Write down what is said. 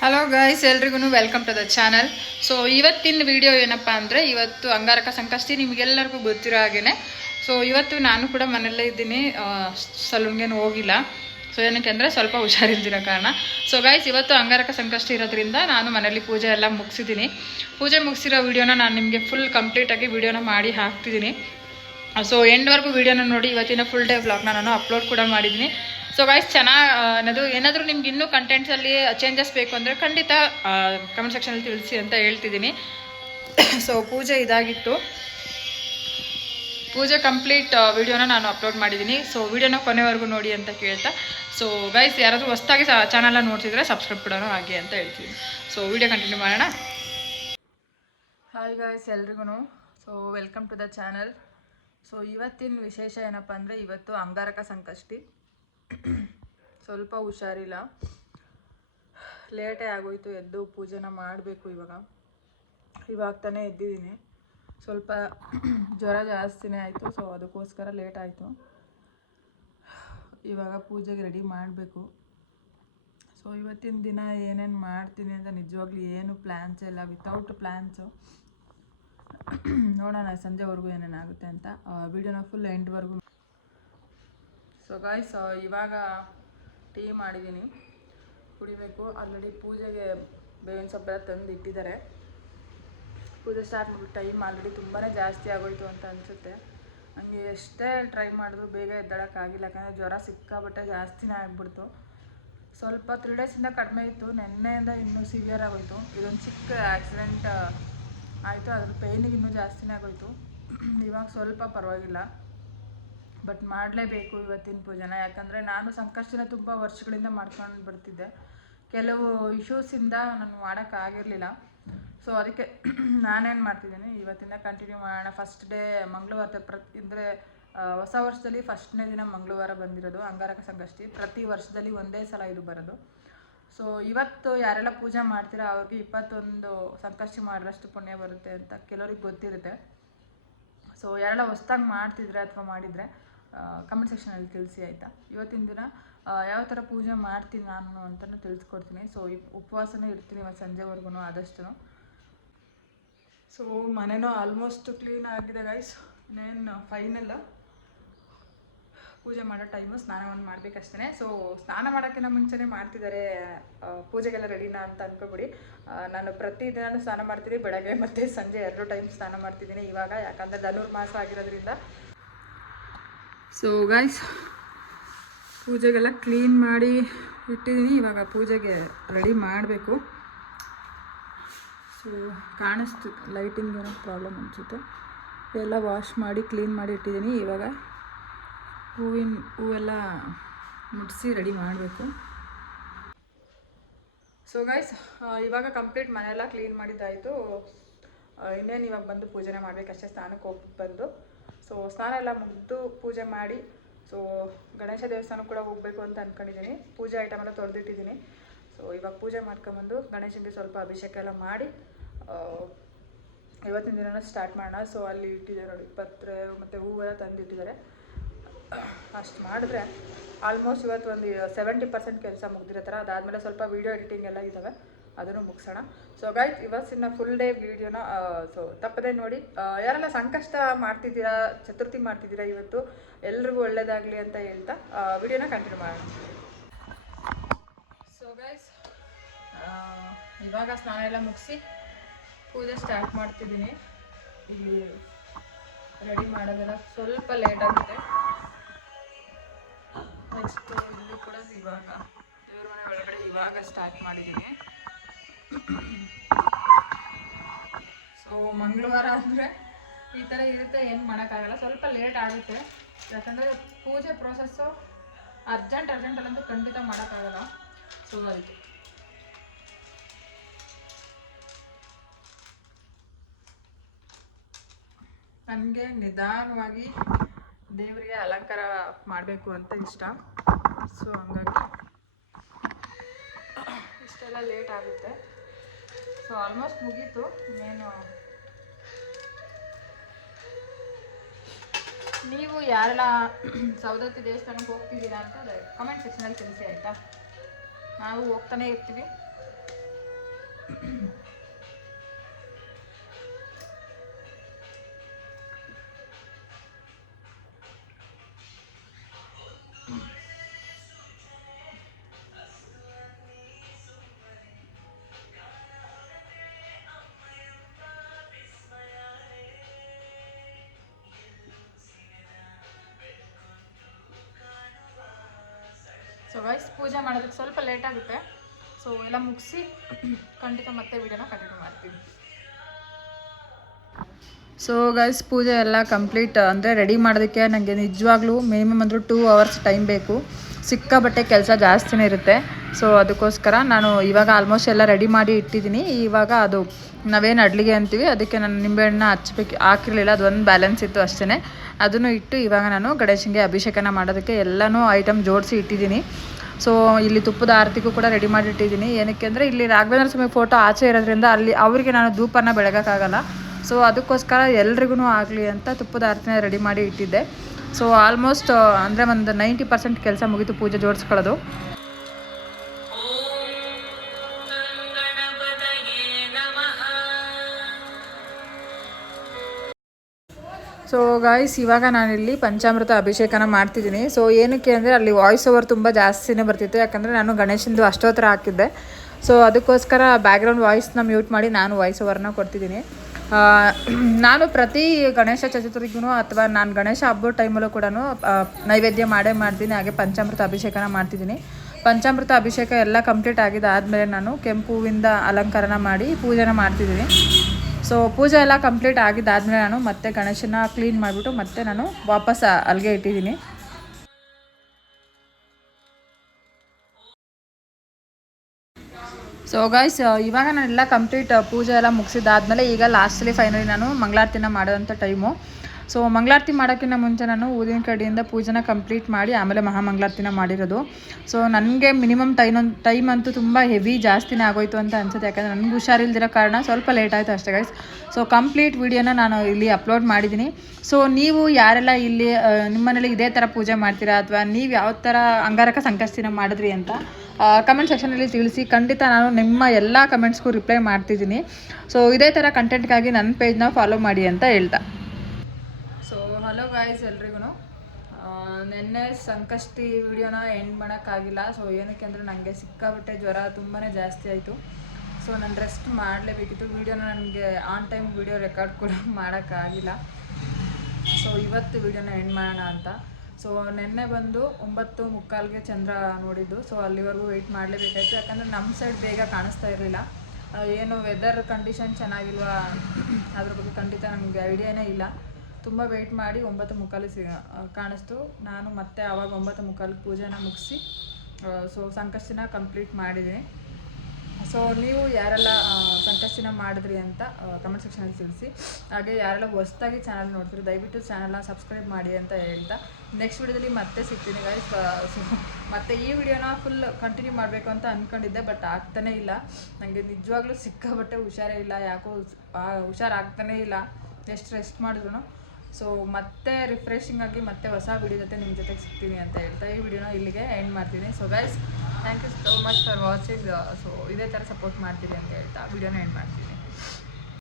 Hello guys ಎಲ್ರಿಗೂ welcome to the channel so ಇವತ್ತಿನ video ಏನಪ್ಪ ಅಂದರೆ, ಇವತ್ತು ಅಂಗಾರಕ ಸಂಕಷ್ಟಿ ನಿಮಗೆಲ್ಲರಿಗೂ ಗೊತ್ತಿರೋ ಹಾಗೇನೆ. ಸೊ ಇವತ್ತು ನಾನು ಕೂಡ ಮನೆಯಲ್ಲೇ ಇದ್ದೀನಿ. ಸಲೂನ್ಗೇನು ಹೋಗಿಲ್ಲ. ಸೊ ಏನಕ್ಕೆ ಅಂದರೆ ಸ್ವಲ್ಪ ಹುಷಾರಿಲ್ದಿರೋ ಕಾರಣ. ಸೊ ಗೈಸ್ ಇವತ್ತು ಅಂಗಾರಕ ಸಂಕಷ್ಟಿ ಇರೋದ್ರಿಂದ ನಾನು ಮನೇಲಿ ಪೂಜೆ ಎಲ್ಲ ಮುಗಿಸಿದ್ದೀನಿ. ಪೂಜೆ ಮುಗಿಸಿರೋ ವಿಡಿಯೋನ ನಾನು ನಿಮಗೆ ಫುಲ್ ಕಂಪ್ಲೀಟಾಗಿ ವಿಡಿಯೋನ ಮಾಡಿ ಹಾಕ್ತಿದ್ದೀನಿ. ಸೊ ಎಂಡ್ವರೆಗೂ ವಿಡಿಯೋನ ನೋಡಿ ಇವತ್ತಿನ ಫುಲ್ ಡೇ ವ್ಲಾಗ್ನ ನಾನು ಅಪ್ಲೋಡ್ ಕೂಡ ಮಾಡಿದ್ದೀನಿ. ಸೊ ಗೈಸ್ ಚೆನ್ನಾಗಿ ಏನಾದರೂ ನಿಮ್ಗೆ ಇನ್ನೂ ಕಂಟೆಂಟ್ಸಲ್ಲಿ ಚೇಂಜಸ್ ಬೇಕು ಅಂದರೆ ಖಂಡಿತ ಕಮೆಂಟ್ ಸೆಕ್ಷನಲ್ಲಿ ತಿಳಿಸಿ ಅಂತ ಹೇಳ್ತಿದ್ದೀನಿ. ಸೊ ಪೂಜೆ ಇದಾಗಿತ್ತು. ಪೂಜೆ ಕಂಪ್ಲೀಟ್ ವಿಡಿಯೋನ ನಾನು ಅಪ್ಲೋಡ್ ಮಾಡಿದ್ದೀನಿ. ಸೊ ವಿಡಿಯೋನ ಕೊನೆವರೆಗೂ ನೋಡಿ ಅಂತ ಕೇಳ್ತಾ. ಸೊ ಗೈಸ್ ಯಾರಾದರೂ ಹೊಸ್ದಾಗಿ ಚಾನಲ್ನ ನೋಡ್ತಿದ್ರೆ ಸಬ್ಸ್ಕ್ರೈಬ್ ಕೂಡ ಹಾಗೆ ಅಂತ ಹೇಳ್ತೀನಿ. ಸೊ ವಿಡಿಯೋ ಕಂಟಿನ್ಯೂ ಮಾಡೋಣ. ಹಾಯ್ ಗಾಯ್ಸ್ ಎಲ್ರಿಗೂ so welcome to the channel so ಇವತ್ತಿನ ವಿಶೇಷ ಏನಪ್ಪ ಅಂದರೆ ಇವತ್ತು ಅಂಗಾರಕ ಸಂಕಷ್ಟಿ. ಸ್ವಲ್ಪ ಹುಷಾರಿಲ್ಲ. ಲೇಟೇ ಆಗೋಯ್ತು, ಎದ್ದು ಪೂಜೆನ ಮಾಡಬೇಕು ಇವಾಗ. ಇವಾಗ ತಾನೇ ಎದ್ದಿದ್ದೀನಿ. ಸ್ವಲ್ಪ ಜ್ವರ ಜಾಸ್ತಿನೇ ಆಯಿತು, ಸೊ ಅದಕ್ಕೋಸ್ಕರ ಲೇಟ್ ಆಯಿತು. ಇವಾಗ ಪೂಜೆಗೆ ರೆಡಿ ಮಾಡಬೇಕು. ಸೊ ಇವತ್ತಿನ ದಿನ ಏನೇನು ಮಾಡ್ತೀನಿ ಅಂತ ನಿಜವಾಗ್ಲೂ ಏನು ಪ್ಲ್ಯಾನ್ಸ್ ಇಲ್ಲ ವಿತೌಟ್ ಪ್ಲ್ಯಾನ್ಸು ನೋಡೋಣ, ಸಂಜೆವರೆಗೂ ಏನೇನಾಗುತ್ತೆ ಅಂತ. ವಿಡಿಯೋನ ಫುಲ್ ಎಂಡ್ವರೆಗೂ ಸೊ ಗಾಯ್ಸ್ ಇವಾಗ ಟೀ ಮಾಡಿದ್ದೀನಿ ಕುಡಿಬೇಕು. ಆಲ್ರೆಡಿ ಪೂಜೆಗೆ ಬೇವಿನ ಸೊಪ್ಪೆಲ್ಲ ತಂದು ಇಟ್ಟಿದ್ದಾರೆ. ಪೂಜೆ ಸ್ಟಾರ್ಟ್ ಮಾಡಿ ಟೈಮ್ ಆಲ್ರೆಡಿ ತುಂಬಾ ಜಾಸ್ತಿ ಆಗೋಯ್ತು ಅಂತ ಅನಿಸುತ್ತೆ. ನನಗೆ ಎಷ್ಟೇ ಟ್ರೈ ಮಾಡಿದ್ರು ಬೇಗ ಎದ್ದೇಳೋಕ್ಕಾಗಿಲ್ಲ ಯಾಕಂದರೆ ಜ್ವರ ಸಿಕ್ಕಾಬಟ್ಟೆ ಜಾಸ್ತಿನೇ ಆಗಿಬಿಡ್ತು. ಸ್ವಲ್ಪ ತ್ರೀ ಡೇಸಿಂದ ಕಡಿಮೆ ಇತ್ತು. ನಿನ್ನೆಯಿಂದ ಇನ್ನೂ ಸಿವಿಯರ್ ಆಗೋಯ್ತು. ಇದೊಂದು ಚಿಕ್ಕ ಆಕ್ಸಿಡೆಂಟ್ ಆಯಿತು. ಅದ್ರ ಪೇಯ್ನಿಗೆ ಇನ್ನೂ ಜಾಸ್ತಿನೇ ಆಗೋಯ್ತು. ಇವಾಗ ಸ್ವಲ್ಪ ಪರವಾಗಿಲ್ಲ. ಬಟ್ ಮಾಡಲೇಬೇಕು ಇವತ್ತಿನ ಪೂಜೆನ. ಯಾಕಂದರೆ ನಾನು ಸಂಕಷ್ಟನ ತುಂಬ ವರ್ಷಗಳಿಂದ ಮಾಡ್ಕೊಂಡು ಬರ್ತಿದ್ದೆ. ಕೆಲವು ಇಶ್ಯೂಸಿಂದ ನಾನು ಮಾಡೋಕ್ಕಾಗಿರಲಿಲ್ಲ ಸೊ ಅದಕ್ಕೆ ನಾನೇನು ಮಾಡ್ತಿದ್ದೀನಿ? ಇವತ್ತಿಂದ ಕಂಟಿನ್ಯೂ ಮಾಡೋಣ. ಫಸ್ಟ್ ಡೇ ಮಂಗಳವಾರ ಪ್ರತಿ ಅಂದರೆ ಹೊಸ ವರ್ಷದಲ್ಲಿ ಫಸ್ಟ್ನೇ ದಿನ ಮಂಗಳವಾರ ಬಂದಿರೋದು, ಅಂಗಾರಕ ಸಂಕಷ್ಟಿ ಪ್ರತಿ ವರ್ಷದಲ್ಲಿ ಒಂದೇ ಸಲ ಇದು ಬರೋದು. ಸೊ ಇವತ್ತು ಯಾರೆಲ್ಲ ಪೂಜೆ ಮಾಡ್ತೀರಾ, ಅವ್ರಿಗೆ ಇಪ್ಪತ್ತೊಂದು ಸಂಕಷ್ಟಿ ಮಾಡಿದಷ್ಟು ಪುಣ್ಯ ಬರುತ್ತೆ ಅಂತ ಕೆಲವ್ರಿಗೆ ಗೊತ್ತಿರುತ್ತೆ. ಸೊ ಯಾರೆಲ್ಲ ಹೊಸ್ದಾಗಿ ಮಾಡ್ತಿದ್ರೆ ಅಥವಾ ಮಾಡಿದರೆ ಕಮೆಂಟ್ ಸೆಕ್ಷನಲ್ಲಿ ತಿಳಿಸಿ ಆಯಿತಾ? ಇವತ್ತಿನ ದಿನ ಯಾವ ಥರ ಪೂಜೆ ಮಾಡ್ತೀನಿ ನಾನು ಅಂತಲೂ ತಿಳಿಸ್ಕೊಡ್ತೀನಿ. ಸೊ ಉಪವಾಸನೂ ಇರ್ತೀನಿ ಇವತ್ತು ಸಂಜೆವರೆಗೂ ಆದಷ್ಟು ಸೊ ಮನೆನೂ ಆಲ್ಮೋಸ್ಟ್ ಕ್ಲೀನ್ ಆಗಿದೆ ಗೈಸ್ ಇನ್ನೇನು ಫೈನಲ್ ಪೂಜೆ ಮಾಡೋ ಟೈಮು ಸ್ನಾನವನ್ನು ಮಾಡಬೇಕಷ್ಟೇ ಸೊ ಸ್ನಾನ ಮಾಡೋಕ್ಕಿಂತ ಮುಂಚೆನೇ ಮಾಡ್ತಿದ್ದಾರೆ ಪೂಜೆಗೆಲ್ಲ ರೆಡಿನಾ ಅಂತ ಅಂದ್ಕೊಬಿಡಿ ನಾನು ಪ್ರತಿದಿನ ಸ್ನಾನ ಮಾಡ್ತೀನಿ. ಬೆಳಗ್ಗೆ ಮತ್ತು ಸಂಜೆ ಎರಡು ಟೈಮ್ ಸ್ನಾನ ಮಾಡ್ತಿದ್ದೀನಿ ಇವಾಗ. ಯಾಕಂದರೆ ಧನುರ್ಮಾಸ ಆಗಿರೋದ್ರಿಂದ ಸೊ ಗಾಯ್ಸ್ ಪೂಜೆಗೆಲ್ಲ ಕ್ಲೀನ್ ಮಾಡಿ ಇಟ್ಟಿದ್ದೀನಿ ಇವಾಗ ಪೂಜೆಗೆ ರೆಡಿ ಮಾಡಬೇಕು. ಸೊ ಕಾಣಿಸ್ತು ಲೈಟಿಂಗ್ ಏನೋ ಪ್ರಾಬ್ಲಮ್ ಅನಿಸುತ್ತೆ. ಎಲ್ಲ ವಾಶ್ ಮಾಡಿ ಕ್ಲೀನ್ ಮಾಡಿ ಇಟ್ಟಿದ್ದೀನಿ ಇವಾಗ ಹೂವಿನ ಹೂವೆಲ್ಲ ಮುಡಿಸಿ ರೆಡಿ ಮಾಡಬೇಕು. ಸೊ ಗಾಯ್ಸ್ ಇವಾಗ ಕಂಪ್ಲೀಟ್ ಮನೆಯೆಲ್ಲ ಕ್ಲೀನ್ ಮಾಡಿದ್ದಾಯಿತು. ಇನ್ನೇನು ಇವಾಗ ಬಂದು ಪೂಜೆನೇ ಮಾಡಬೇಕಷ್ಟೇ ಸ್ನಾನಕ್ಕೆ ಹೋಗ್ಬಿಟ್ಟು ಬಂದು. ಸೊ ಸ್ನಾನ ಎಲ್ಲ ಮುಗಿದು ಪೂಜೆ ಮಾಡಿ, ಸೊ ಗಣೇಶ ದೇವಸ್ಥಾನ ಕೂಡ ಹೋಗಬೇಕು ಅಂತ ಅಂದ್ಕೊಂಡಿದ್ದೀನಿ ಪೂಜೆ ಐಟಮ್ ಎಲ್ಲ ತೊಳೆದಿಟ್ಟಿದ್ದೀನಿ. ಸೊ ಇವಾಗ ಪೂಜೆ ಮಾಡ್ಕೊಂಬಂದು ಗಣೇಶನಿಗೆ ಸ್ವಲ್ಪ ಅಭಿಷೇಕ ಎಲ್ಲ ಮಾಡಿ ಇವತ್ತಿನ ದಿನನ ಸ್ಟಾರ್ಟ್ ಮಾಡೋಣ. ಸೊ ಅಲ್ಲಿ ಇಟ್ಟಿದ್ದಾರೆ ನೋಡಿ, ಪತ್ರೆ ಮತ್ತು ಹೂವೆಲ್ಲ ತಂದಿಟ್ಟಿದ್ದಾರೆ. ಅಷ್ಟು ಮಾಡಿದ್ರೆ ಆಲ್ಮೋಸ್ಟ್ ಇವತ್ತು ಒಂದು ಸೆವೆಂಟಿ ಪರ್ಸೆಂಟ್ ಕೆಲಸ ಮುಗ್ದಿರೋ ಥರ. ಅದಾದಮೇಲೆ ಸ್ವಲ್ಪ ವೀಡಿಯೋ ಎಡಿಟಿಂಗ್ ಎಲ್ಲ ಇದ್ದಾವೆ. ಅದನ್ನು ಮುಗಿಸೋಣ. ಸೊ ಗೈಸ್ ಇವತ್ತಿನ ಫುಲ್ ಡೇ ವಿಡಿಯೋನ ಸೊ ತಪ್ಪದೆ ನೋಡಿ ಯಾರೆಲ್ಲ ಸಂಕಷ್ಟ ಮಾಡ್ತಿದ್ದೀರಾ, ಚತುರ್ಥಿ ಮಾಡ್ತಿದ್ದೀರಾ ಇವತ್ತು, ಎಲ್ರಿಗೂ ಒಳ್ಳೇದಾಗಲಿ ಅಂತ ಹೇಳ್ತಾ ವಿಡಿಯೋನ ಕಂಟಿನ್ಯೂ ಮಾಡೋಣ. ಸೊ ಗೈಸ್ ಇವಾಗ ಸ್ನಾನ ಎಲ್ಲ ಮುಗಿಸಿ ಪೂಜೆ ಸ್ಟಾರ್ಟ್ ಮಾಡ್ತಿದ್ದೀನಿ. ಇಲ್ಲಿ ರೆಡಿ ಮಾಡೋದೆಲ್ಲ ಸ್ವಲ್ಪ ಲೇಟ್ ಆಗುತ್ತೆ. ನೆಕ್ಸ್ಟ್ ಇಲ್ಲಿ ಕೂಡ ಇವಾಗ ಒಳಗಡೆ ಇವಾಗ ಸ್ಟಾರ್ಟ್ ಮಾಡಿದ್ದೀನಿ. ಮಂಗಳವಾರ ಅಂದರೆ ಈ ಥರ ಇರುತ್ತೆ, ಏನು ಮಾಡೋಕ್ಕಾಗಲ್ಲ. ಸ್ವಲ್ಪ ಲೇಟ್ ಆಗುತ್ತೆ. ಯಾಕಂದರೆ ಪೂಜೆ ಪ್ರೊಸೆಸ್ಸು ಅರ್ಜೆಂಟ್ ಅರ್ಜೆಂಟಲ್ಲಂತೂ ಖಂಡಿತ ಮಾಡೋಕ್ಕಾಗಲ್ಲ. ಸೊ ಅದಕ್ಕೆ. ನನಗೆ ನಿಧಾನವಾಗಿ ದೇವರಿಗೆ ಅಲಂಕಾರ ಮಾಡಬೇಕು ಅಂತ ಇಷ್ಟ. ಸೊ ಹಂಗಾಗಿ ಇಷ್ಟೆಲ್ಲ ಲೇಟ್ ಆಗುತ್ತೆ. ಸೊ ಆಲ್ಮೋಸ್ಟ್ ಮುಗೀತು. ಇನ್ನೇನು ನೀವು ಯಾರೆಲ್ಲ ಸೌದತ್ತಿ ದೇವಸ್ಥಾನಕ್ಕೆ ಹೋಗ್ತಿದ್ದೀರಾ ಅಂತ ಕಮೆಂಟ್ ಸೆಕ್ಷನಲ್ಲಿ ತಿಳಿಸಿ ಆಯಿತಾ? ನಾವು ಹೋಗ್ತಾನೆ ಇರ್ತೀವಿ. ಸೊ ಗೈಸ್ ಪೂಜೆ ಮಾಡೋದಕ್ಕೆ ಸ್ವಲ್ಪ ಲೇಟ್ ಆಗುತ್ತೆ. ಸೊ ಎಲ್ಲ ಮುಗಿಸಿ ಖಂಡಿತ ಮತ್ತೆ ವಿಡಿಯೋನ ಕಂಟಿನ್ಯೂ ಮಾಡ್ತೀವಿ ಸೊ ಗೈಸ್ ಪೂಜೆ ಎಲ್ಲ ಕಂಪ್ಲೀಟ್ ಅಂದರೆ ರೆಡಿ ಮಾಡೋದಕ್ಕೆ ನನಗೆ ನಿಜವಾಗ್ಲೂ ಮಿನಿಮಮ್ ಅಂದರೂ ಟೂ ಅವರ್ಸ್ ಟೈಮ್ ಬೇಕು. ಸಿಕ್ಕಾಬಟ್ಟೆ ಕೆಲಸ ಜಾಸ್ತಿನೇ ಇರುತ್ತೆ. ಸೊ ಅದಕ್ಕೋಸ್ಕರ ನಾನು ಇವಾಗ ಆಲ್ಮೋಸ್ಟ್ ಎಲ್ಲ ರೆಡಿ ಮಾಡಿ ಇಟ್ಟಿದ್ದೀನಿ. ಇವಾಗ ಅದು ನಾವೇನು ಅಡ್ಲಿಗೆ ಅಂತೀವಿ, ಅದಕ್ಕೆ ನಾನು ನಿಂಬೆಹಣ್ಣ ಹಚ್ಬೇಕು, ಹಾಕಿರಲಿಲ್ಲ ಅದೊಂದು ಬ್ಯಾಲೆನ್ಸ್ ಇತ್ತು ಅಷ್ಟೇ ಅದನ್ನು ಇಟ್ಟು ಇವಾಗ ನಾನು ಗಣೇಶನಿಗೆ ಅಭಿಷೇಕನ ಮಾಡೋದಕ್ಕೆ ಎಲ್ಲನೂ ಐಟಮ್ ಜೋಡಿಸಿ ಇಟ್ಟಿದ್ದೀನಿ. ಸೊ ಇಲ್ಲಿ ತುಪ್ಪದ ಆರತಿಗೂ ಕೂಡ ರೆಡಿ ಮಾಡಿ ಇಟ್ಟಿದ್ದೀನಿ. ಏನಕ್ಕೆ ಅಂದರೆ, ಇಲ್ಲಿ ರಾಘವೇಂದ್ರ ಸ್ವಾಮಿ ಫೋಟೋ ಆಚೆ ಇರೋದ್ರಿಂದ ಅಲ್ಲಿ ಅವರಿಗೆ ನಾನು ಧೂಪನ ಬೆಳಗೋಕ್ಕಾಗಲ್ಲ. ಸೊ ಅದಕ್ಕೋಸ್ಕರ ಎಲ್ರಿಗೂ ಆಗಲಿ ಅಂತ ತುಪ್ಪದ ಆರತಿನ ರೆಡಿ ಮಾಡಿ ಇಟ್ಟಿದ್ದೆ. ಸೊ ಆಲ್ಮೋಸ್ಟ್ ಅಂದರೆ ಒಂದು ನೈಂಟಿ ಪರ್ಸೆಂಟ್ ಕೆಲಸ ಮುಗಿತು ಪೂಜೆ ಜೋಡಿಸ್ಕೊಳ್ಳೋದು. ಸೊ ಗಾಯ್ಸ್ ಇವಾಗ ನಾನಿಲ್ಲಿ ಪಂಚಾಮೃತ ಅಭಿಷೇಕನ ಮಾಡ್ತಿದ್ದೀನಿ. ಸೊ ಏನಕ್ಕೆ ಅಂದರೆ ಅಲ್ಲಿ ವಾಯ್ಸ್ ಓವರ್ ತುಂಬ ಜಾಸ್ತಿನೇ ಬರ್ತಿತ್ತು. ಯಾಕಂದರೆ ನಾನು ಗಣೇಶಂದು ಅಷ್ಟೋತ್ತರ ಹಾಕಿದ್ದೆ. ಸೊ ಅದಕ್ಕೋಸ್ಕರ ಬ್ಯಾಕ್ಗ್ರೌಂಡ್ ವಾಯ್ಸ್ನ ಮ್ಯೂಟ್ ಮಾಡಿ ನಾನು ವಾಯ್ಸ್ ಓವರ್ನ ಕೊಡ್ತಿದ್ದೀನಿ. ನಾನು ಪ್ರತಿ ಗಣೇಶ ಚತುರ್ಥಿಗೂ ಅಥವಾ ನಾನು ಗಣೇಶ ಹಬ್ಬದ ಟೈಮಲ್ಲೂ ಕೂಡ ನೈವೇದ್ಯ ಮಾಡೇ ಮಾಡ್ತೀನಿ. ಹಾಗೆ ಪಂಚಾಮೃತ ಅಭಿಷೇಕನ ಮಾಡ್ತಿದ್ದೀನಿ. ಪಂಚಾಮೃತ ಅಭಿಷೇಕ ಎಲ್ಲ ಕಂಪ್ಲೀಟ್ ಆಗಿದ್ದಾದಮೇಲೆ ನಾನು ಕೆಂಪು ಹೂವಿಂದ ಅಲಂಕಾರನ ಮಾಡಿ ಪೂಜೆನ ಮಾಡ್ತಿದ್ದೀನಿ. ಸೊ ಪೂಜೆ ಎಲ್ಲ ಕಂಪ್ಲೀಟ್ ಆಗಿದ್ದಾದಮೇಲೆ ನಾನು ಮತ್ತೆ ಗಣೇಶನ ಕ್ಲೀನ್ ಮಾಡಿಬಿಟ್ಟು ಮತ್ತೆ ನಾನು ವಾಪಸ್ ಅಲ್ಲಿಗೆ ಇಟ್ಟಿದ್ದೀನಿ. ಸೊ ಗೈಸ್ ಇವಾಗ ನಾನೆಲ್ಲ ಕಂಪ್ಲೀಟ್ ಪೂಜೆ ಎಲ್ಲ ಮುಗಿಸಿದ್ದಾದ್ಮೇಲೆ ಈಗ ಲಾಸ್ಟಲ್ಲಿ ಫೈನಲಿ ನಾನು ಮಂಗಳಾರತಿನ ಮಾಡೋದಂಥ ಟೈಮು ಸೊ ಮಂಗಳಾರತಿ ಮಾಡೋಕ್ಕಿಂತ ಮುಂಚೆ ನಾನು ಊದಿನ ಕಡೆಯಿಂದ ಪೂಜೆನ ಕಂಪ್ಲೀಟ್ ಮಾಡಿ ಆಮೇಲೆ ಮಹಾಮಂಗಳಾರತಿನ ಮಾಡಿರೋದು. ಸೊ ನನಗೆ ಮಿನಿಮಮ್ ಟೈಮ್ ಟೈಮ್ ಅಂತೂ ತುಂಬ ಹೆವಿ ಜಾಸ್ತಿನೇ ಆಗೋಯ್ತು ಅಂತ ಅನ್ಸುತ್ತೆ. ಯಾಕಂದರೆ ನನಗೆ ಹುಷಾರಿಲ್ದಿರೋ ಕಾರಣ ಸ್ವಲ್ಪ ಲೇಟ್ ಆಯಿತು ಅಷ್ಟೇ ಗೈಸ್ ಸೊ ಕಂಪ್ಲೀಟ್ ವಿಡಿಯೋನ ನಾನು ಇಲ್ಲಿ ಅಪ್ಲೋಡ್ ಮಾಡಿದ್ದೀನಿ. ಸೊ ನೀವು ಯಾರೆಲ್ಲ ಇಲ್ಲಿ ನಿಮ್ಮನೇಲಿ ನಿಮ್ಮ ಮನೇಲಿ ಇದೇ ಥರ ಪೂಜೆ ಮಾಡ್ತೀರಾ ಅಥವಾ ನೀವು ಯಾವ ಥರ ಅಂಗಾರಕ ಸಂಕಷ್ಟಿನ ಮಾಡಿದ್ರಿ ಅಂತ ಕಮೆಂಟ್ ಸೆಕ್ಷನಲ್ಲಿ ತಿಳಿಸಿ ಖಂಡಿತ ನಾನು ನಿಮ್ಮ ಎಲ್ಲ ಕಮೆಂಟ್ಸ್ಗೂ ರಿಪ್ಲೈ ಮಾಡ್ತಿದ್ದೀನಿ. ಸೊ ಇದೇ ಥರ ಕಂಟೆಂಟ್ಗಾಗಿ ನನ್ನ ಪೇಜ್ನ ಫಾಲೋ ಮಾಡಿ ಅಂತ ಹೇಳ್ತಾ. ಗಾಯ್ಸ್ ಎಲ್ರಿಗೂ ನಿನ್ನೆ ಸಂಕಷ್ಟಿ ವಿಡಿಯೋನ ಎಂಡ್ ಮಾಡೋಕ್ಕಾಗಿಲ್ಲ. ಸೊ ಏನಕ್ಕೆ ಅಂದರೆ ನನಗೆ ಸಿಕ್ಕಾಬಿಟ್ಟೆ ಜ್ವರ ತುಂಬಾ ಜಾಸ್ತಿ ಆಯಿತು. ಸೊ ನಾನು ರೆಸ್ಟ್ ಮಾಡಲೇಬೇಕಿತ್ತು. ವಿಡಿಯೋನ ನನಗೆ ಆನ್ ಟೈಮ್ ವಿಡಿಯೋ ರೆಕಾರ್ಡ್ ಕೂಡ ಮಾಡೋಕ್ಕಾಗಿಲ್ಲ. ಸೊ ಇವತ್ತು ವಿಡಿಯೋನ ಎಂಡ್ ಮಾಡೋಣ ಅಂತ. ಸೊ ನೆನ್ನೆ ಬಂದು ಒಂಬತ್ತು ಮುಕ್ಕಾಲ್ಗೆ ಚಂದ್ರ ನೋಡಿದ್ದು. ಸೊ ಅಲ್ಲಿವರೆಗೂ ವೆಯ್ಟ್ ಮಾಡಲೇಬೇಕಾಯ್ತು. ಯಾಕಂದರೆ ನಮ್ಮ ಸೈಡ್ ಬೇಗ ಕಾಣಿಸ್ತಾ ಇರಲಿಲ್ಲ. ಏನು ವೆದರ್ ಕಂಡೀಷನ್ ಚೆನ್ನಾಗಿಲ್ವಾ? ಅದ್ರ ಬಗ್ಗೆ ಖಂಡಿತ ನಮಗೆ ಐಡಿಯಾನೇ ಇಲ್ಲ. ತುಂಬ ವೆಯ್ಟ್ ಮಾಡಿ ಒಂಬತ್ತು ಮುಕ್ಕಾಲು ಸಿ ಕಾಣಿಸ್ತು. ನಾನು ಮತ್ತೆ ಆವಾಗ ಒಂಬತ್ತು ಮುಕ್ಕಾಲು ಪೂಜೆನ ಮುಗಿಸಿ ಸೊ ಸಂಕಷ್ಟಿನ ಕಂಪ್ಲೀಟ್ ಮಾಡಿದ್ದೀನಿ ಸೊ ನೀವು ಯಾರೆಲ್ಲ ಸಂಕಷ್ಟನ ಮಾಡಿದ್ರಿ ಅಂತ ಕಮೆಂಟ್ ಸೆಕ್ಷನಲ್ಲಿ ತಿಳಿಸಿ. ಹಾಗೆ ಯಾರೆಲ್ಲ ಹೊಸ್ದಾಗಿ ಚಾನಲ್ ನೋಡ್ತೀರಿ, ದಯವಿಟ್ಟು ಚಾನಲ್ನ ಸಬ್ಸ್ಕ್ರೈಬ್ ಮಾಡಿ ಅಂತ ಹೇಳ್ತಾ. ನೆಕ್ಸ್ಟ್ ವಿಡಿಯೋದಲ್ಲಿ ಮತ್ತೆ ಸಿಗ್ತೀನಿ ಗೈಸ್ ಸೊ ಮತ್ತೆ ಈ ವಿಡಿಯೋನ ಫುಲ್ ಕಂಟಿನ್ಯೂ ಮಾಡಬೇಕು ಅಂತ ಅಂದ್ಕೊಂಡಿದ್ದೆ ಬಟ್ ಆಗ್ತಾನೇ ಇಲ್ಲ. ನನಗೆ ನಿಜವಾಗ್ಲೂ ಸಿಕ್ಕಾಬಟ್ಟೆ ಹುಷಾರೇ ಇಲ್ಲ. ಯಾಕೋ ಹುಷಾರಾಗ್ತಾನೇ ಇಲ್ಲ. ಎಷ್ಟು ರೆಸ್ಟ್ ಮಾಡಿದ್ರು ಸೊ ಮತ್ತೆ ರಿಫ್ರೆಶಿಂಗ್ ಆಗಿ ಮತ್ತೆ ಹೊಸ ವಿಡಿಯೋ ಜೊತೆ ನಿಮ್ಮ ಜೊತೆಗೆ ಸಿಗ್ತೀನಿ ಅಂತ ಹೇಳ್ತಾ ಈ ವಿಡಿಯೋನ ಇಲ್ಲಿಗೆ ಎಂಡ್ ಮಾಡ್ತೀನಿ. So guys thank you so much for watching so ಇದೇ ಥರ ಸಪೋರ್ಟ್ ಮಾಡ್ತೀನಿ ಅಂತ ಹೇಳ್ತಾ ವಿಡಿಯೋನ ಎಂಡ್ ಮಾಡ್ತೀನಿ.